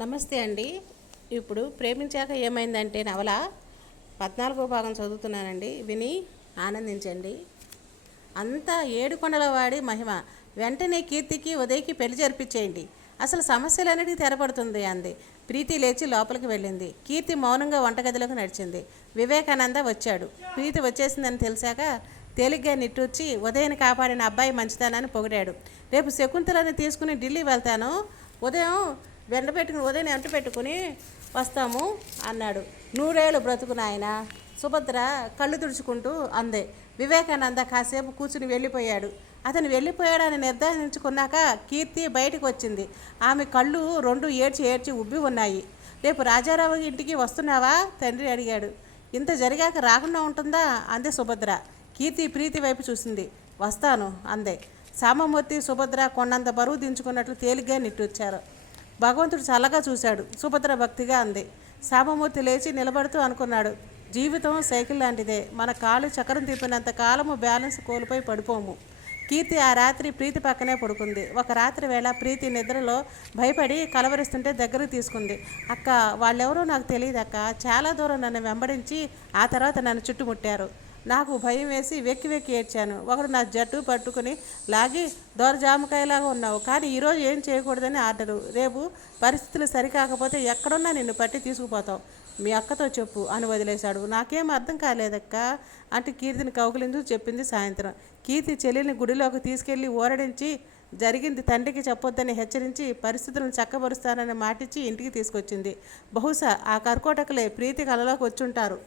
నమస్తే అండి. ఇప్పుడు ప్రేమించాక ఏమైందంటే నవల పద్నాలుగో భాగం చదువుతున్నానండి. విని ఆనందించండి. అంతా ఏడుకొండల వాడి మహిమ. వెంటనే కీర్తికి ఉదయ్కి పెళ్ళి జరిపించేయండి. అసలు సమస్యలన్నిటికీ తెరపడుతుంది అంది. ప్రీతి లేచి లోపలికి వెళ్ళింది. కీర్తి మౌనంగా వంటగదిలోకి నడిచింది. వివేకానంద వచ్చాడు. ప్రీతి వచ్చేసిందని తెలిసాక తేలిగ్గా నిట్టూర్చి ఉదయం కాపాడిన అబ్బాయి మంచిదానని పొగిడాడు. రేపు శకుంతలని తీసుకుని ఢిల్లీ వెళ్తాను. ఉదయం వెంట పెట్టుకుని ఉదయం వెంట పెట్టుకుని వస్తాము అన్నాడు. నూరేళ్ళు బ్రతుకు నాయన. సుభద్ర కళ్ళు తుడుచుకుంటూ అందే. వివేకానంద కాసేపు కూర్చుని వెళ్ళిపోయాడు. అతను వెళ్ళిపోయాడని నిర్ధారించుకున్నాక కీర్తి బయటకు వచ్చింది. ఆమె కళ్ళు రెండు ఏడ్చి ఏడ్చి ఉబ్బి ఉన్నాయి. రేపు రాజారావు ఇంటికి వస్తున్నావా? తండ్రి అడిగాడు. ఇంత జరిగాక రాకుండా ఉంటుందా? అంది సుభద్ర. కీర్తి ప్రీతి వైపు చూసింది. వస్తాను అందే. సామమూర్తి సుభద్ర కొండంత బరువు దించుకున్నట్లు తేలిగ్గా నిట్టూర్చారు. భగవంతుడు చల్లగా చూశాడు. సుభద్ర భక్తిగా అంది. శామమూర్తి లేచి నిలబడుతూ అనుకున్నాడు. జీవితం సైకిల్ లాంటిదే. మన కాలు చక్రం తిప్పినంత కాలము బ్యాలెన్స్ కోల్పోయి పడిపోము. కీర్తి ఆ రాత్రి ప్రీతి పక్కనే పడుకుంది. ఒక రాత్రి వేళ ప్రీతి నిద్రలో భయపడి కలవరిస్తుంటే దగ్గరకు తీసుకుంది. అక్క వాళ్ళెవరో నాకు తెలియదు అక్క చాలా దూరం నన్ను వెంబడించి ఆ తర్వాత నన్ను చుట్టుముట్టారు. నాకు భయం వేసి వెక్కి వెక్కి ఏడ్చాను. ఒకడు నా జట్టు పట్టుకుని లాగి దొరజామకాయలాగా ఉన్నావు. కానీ ఈరోజు ఏం చేయకూడదని ఆర్డరు. రేపు పరిస్థితులు సరికాకపోతే ఎక్కడున్నా నిన్ను పట్టి తీసుకుపోతావు. మీ అక్కతో చెప్పు అని వదిలేశాడు. నాకేం అర్థం కాలేదక్క. అంటే కీర్తిని కౌగిలించు చెప్పింది సాయంత్రం. కీర్తి చెల్లిని గుడిలోకి తీసుకెళ్ళి ఊరడించి జరిగింది తండ్రికి చెప్పొద్దని హెచ్చరించి పరిస్థితులను చక్కబరుస్తానని మాటిచ్చి ఇంటికి తీసుకొచ్చింది. బహుశా ఆ కర్కోటకులే ప్రీతి కలలోకి వచ్చుంటారు.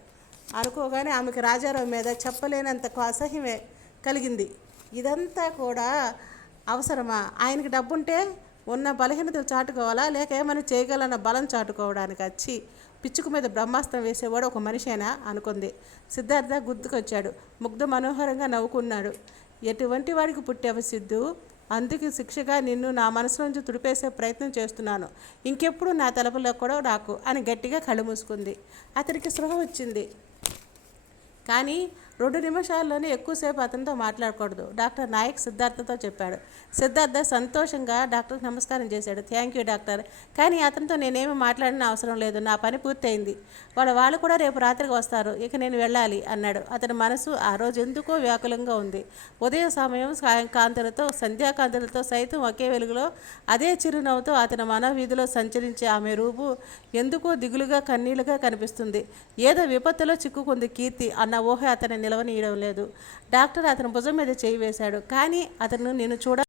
అనుకోగానే ఆమెకు రాజారావు మీద చెప్పలేనంత అసహ్యమే కలిగింది. ఇదంతా కూడా అవసరమా? ఆయనకి డబ్బుంటే ఉన్న బలహీనతలు చాటుకోవాలా? లేక ఏమైనా చేయగలన్న బలం చాటుకోవడానికి వచ్చి పిచ్చుకు మీద బ్రహ్మాస్త్రం వేసేవాడు ఒక మనిషేనా? అనుకుంది. సిద్ధార్థ గుర్తుకొచ్చాడు. ముగ్ధ మనోహరంగా నవ్వుకున్నాడు. ఎటువంటి వాడికి పుట్టావు సిద్ధు? అందుకు శిక్షగా నిన్ను నా మనసులోంచి తుడిపేసే ప్రయత్నం చేస్తున్నాను. ఇంకెప్పుడు నా తలపులో కూడా నాకు అని గట్టిగా కళ్ళు మూసుకుంది. అతనికి స్పృహ వచ్చింది. కానీ రెండు నిమిషాల్లోనే ఎక్కువసేపు అతనితో మాట్లాడకూడదు. డాక్టర్ నాయక్ సిద్ధార్థతో చెప్పాడు. సిద్ధార్థ సంతోషంగా డాక్టర్కి నమస్కారం చేశాడు. Thank you doctor. కానీ అతనితో నేనేమి మాట్లాడిన అవసరం లేదు. నా పని పూర్తయింది. వాళ్ళ వాళ్ళు కూడా రేపు రాత్రికి వస్తారు. ఇక నేను వెళ్ళాలి అన్నాడు. అతని మనసు ఆ రోజు ఎందుకో వ్యాకులంగా ఉంది. ఉదయం సమయం సాయంకాంతలతో సంధ్యాకాంతులతో సైతం ఒకే వెలుగులో అదే చిరునవ్వుతో అతని మనోవీధిలో సంచరించే ఆమె రూపు ఎందుకో దిగులుగా కన్నీళ్ళుగా కనిపిస్తుంది. ఏదో విపత్తులో చిక్కుకుంది కీర్తి అన్న ఊహ అతని నిలవనీయడం లేదు. డాక్టర్ అతని భుజం మీద చేయి వేశాడు. కానీ అతను నేను చూడ